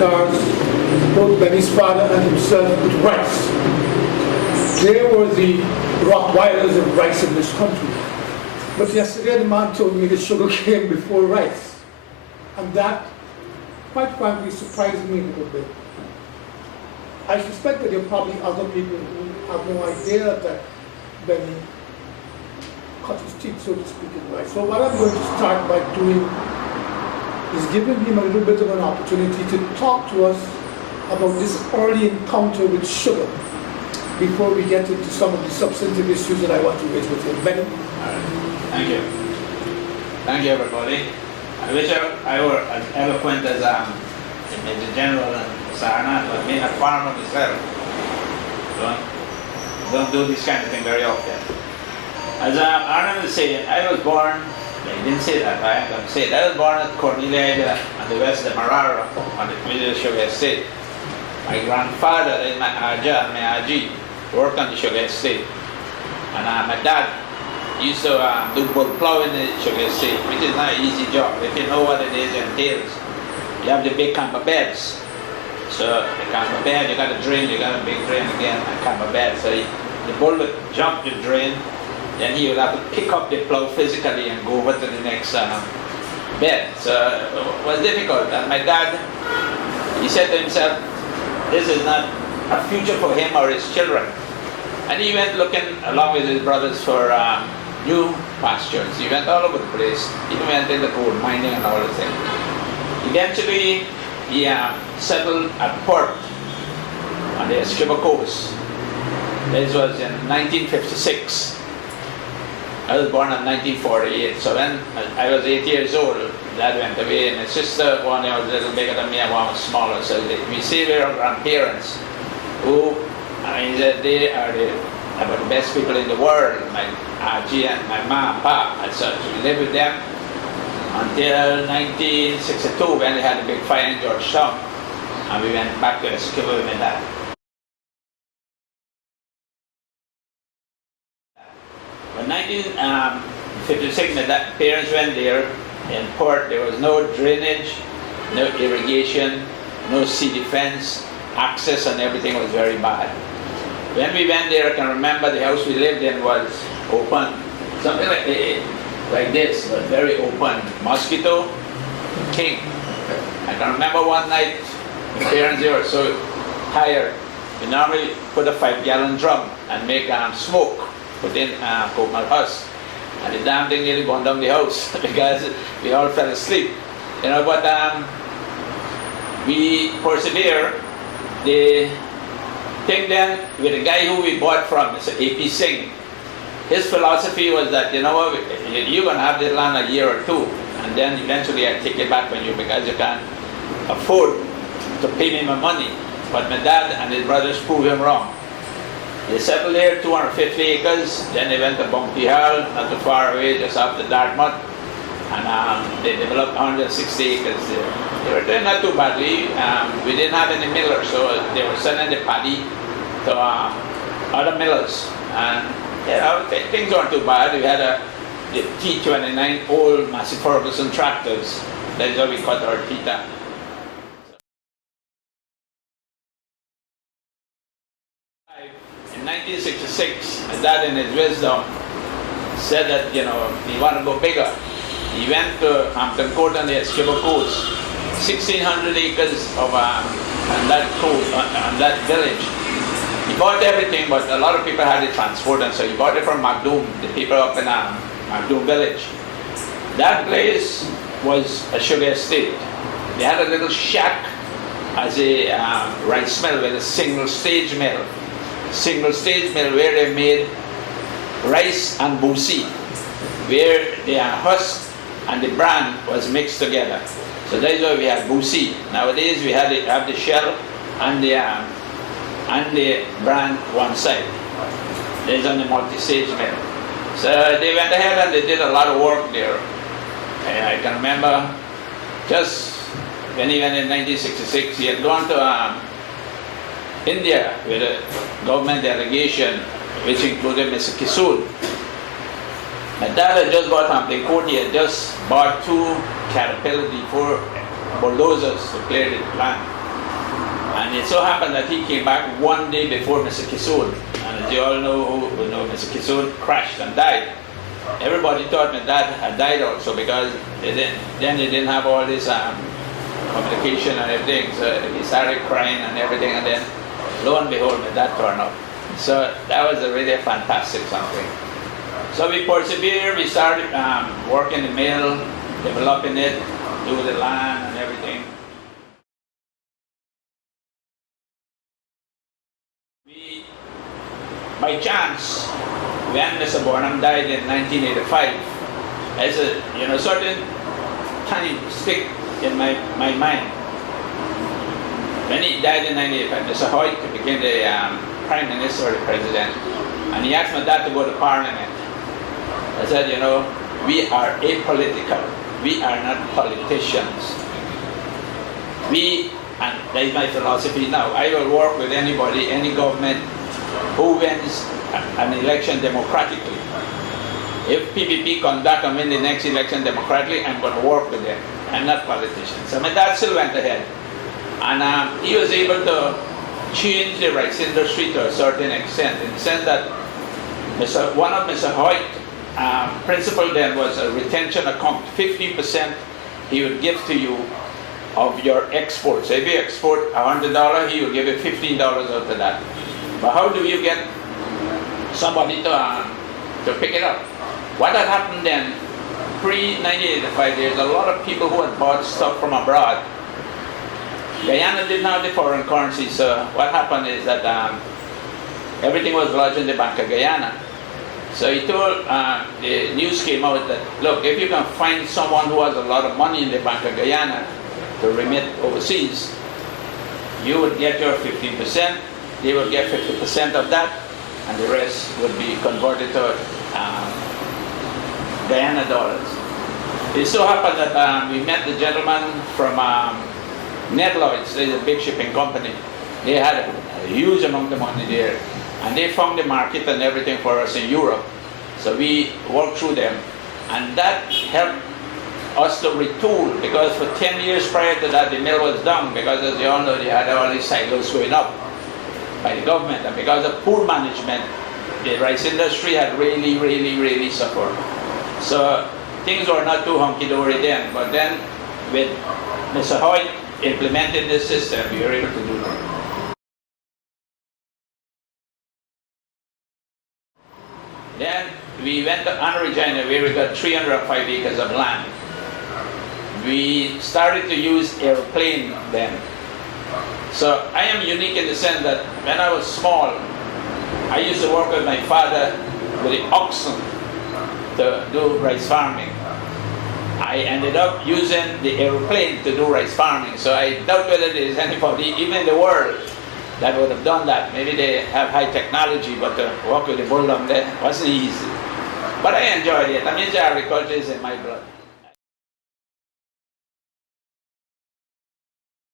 Sankars, both Beni's father and himself, with rice. They were the Rottweilers of rice in this country. But yesterday the man told me the sugar came before rice. And that, quite frankly, surprised me a little bit. I suspect that there are probably other people who have no idea that Beni cut his teeth, so to speak, in rice. So what I'm going to start by doing is giving him a little bit of an opportunity to talk to us about this early encounter with sugar before we get into some of the substantive issues that I want to raise with him. Beni? Thank you. Thank you, everybody. I wish I were as eloquent as Major General and Arnon, but being a farmer myself, don't do this kind of thing very often. As Arnon was saying, I was born, he didn't say that, right? I'm going to say it. I was born at Cornelia on the west of Marara, on the middle of Sugar Estate. My grandfather and my Aja and my Aji worked on the Sugar Estate. And my dad used to do bull plowing in the Sugar Estate, which is not an easy job. If you know what it is, it entails. You have the big camper beds. So the camper bed, you got a drain, you got a big drain again, a camper bed. So the bull would jump the drain, then he would have to pick up the plow physically and go over to the next bed. So it was difficult. And my dad, he said to himself, this is not a future for him or his children. And he went looking along with his brothers for new pastures. He went all over the place. He went into gold mining and all the things. Eventually, he settled at Perth on the Essequibo coast. This was in 1956. I was born in 1948. So when I was 8 years old, Dad went away, and my sister, one was a little bigger than me and one was smaller. So we say we're our grandparents, who, I mean, they are about the best people in the world. My Auntie and my mom and pa and such. We lived with them until 1962 when they had a big fire in Georgetown, and we went back to Essequibo with my dad. In 1956, my parents went there in Port. There was no drainage, no irrigation, no sea defense, access and everything was very bad. When we went there, I can remember the house we lived in was open, something like this, but very open. Mosquito, king. I can remember one night, my parents, they were so tired. We normally put a 5-gallon drum and make smoke, put in coconut husk. And the damn thing nearly burned down the house because we all fell asleep. You know, but we persevere. The thing then, with the guy who we bought from, Mr. A.P. Singh, his philosophy was that, you know what, you're going to have this land a year or two, and then eventually I take it back when because you can't afford to pay me my money. But my dad and his brothers proved him wrong. They settled there, 250 acres, then they went to Bumpy Hall, not too far away, just after Dartmouth, and they developed 160 acres there. They were doing not too badly. We didn't have any millers, so they were sending the paddy to other millers. And you know, things weren't too bad. We had the T29 old Massey Ferguson tractors. That's how we cut our teeth at. In 1966, my dad in his wisdom said that, you know, he wanted to go bigger. He went to Hampton Court on the Essequibo coast, 1,600 acres of on that coast, on that village. He bought everything, but a lot of people had to transport, and so he bought it from Macdoom, the people up in Macdoom village. That place was a sugar estate. They had a little shack as a rice mill with a single stage mill. Single stage mill where they made rice and boosie, where the husk and the bran was mixed together. So that's why we had boosie. Nowadays we have the shell and the bran one side. There's on the multi-stage mill. So they went ahead and they did a lot of work there. And I can remember just when he went in 1966, he had gone to India with a government delegation which included Mr. Kisood. My dad had just bought Hampton Court. He had just bought 2 Caterpillar D4 bulldozers to clear the land. And it so happened that he came back one day before Mr. Kisoon. And as you all know, who know Mr. Kisoon crashed and died. Everybody thought my dad had died also because they didn't have all this communication and everything. So he started crying and everything, and then lo and behold, my dad turned up. So that was a really fantastic something. So we persevered, we started working the mill, developing it, do the land and everything. We, by chance, when Mr. Bonham died in 1985, as a certain tiny stick in my mind. When he died in 1985, Mr. Hoyt became the Prime Minister or the President, and he asked my dad to go to Parliament. I said, we are apolitical. We are not politicians. And that is my philosophy now. I will work with anybody, any government who wins an election democratically. If PPP conduct and win the next election democratically, I'm going to work with them. I'm not politicians. So my dad still went ahead. And he was able to change the rice industry to a certain extent, in the sense that one of Mr. Hoyt's principle then was a retention account. 50% he would give to you of your exports. So if you export $100, he will give you $15 out of that. But how do you get somebody to pick it up? What had happened then, pre-1985, there's a lot of people who had bought stuff from abroad. Guyana didn't have the foreign currency, so what happened is that everything was lodged in the Bank of Guyana. So he told, the news came out that, look, if you can find someone who has a lot of money in the Bank of Guyana to remit overseas, you would get your 15%, they would get 50% of that, and the rest would be converted to Guyana dollars. It so happened that we met the gentleman from Netloids, a big shipping company. They had a huge amount of money there, and they found the market and everything for us in Europe. So we worked through them, and that helped us to retool, because for 10 years prior to that, the mill was down, because as you all know, they had all these silos going up by the government, and because of poor management, the rice industry had really suffered. So things were not too hunky-dory then, but then with Mr. Hoyt implementing this system, we were able to do that. Then we went to Regina, where we got 305 acres of land. We started to use airplane then. So I am unique in the sense that when I was small, I used to work with my father with the oxen to do rice farming. I ended up using the airplane to do rice farming. So I doubt whether there is anybody, even in the world, that would have done that. Maybe they have high technology, but to work with the bull down there wasn't easy. But I enjoyed it. I mean, agriculture is in my blood.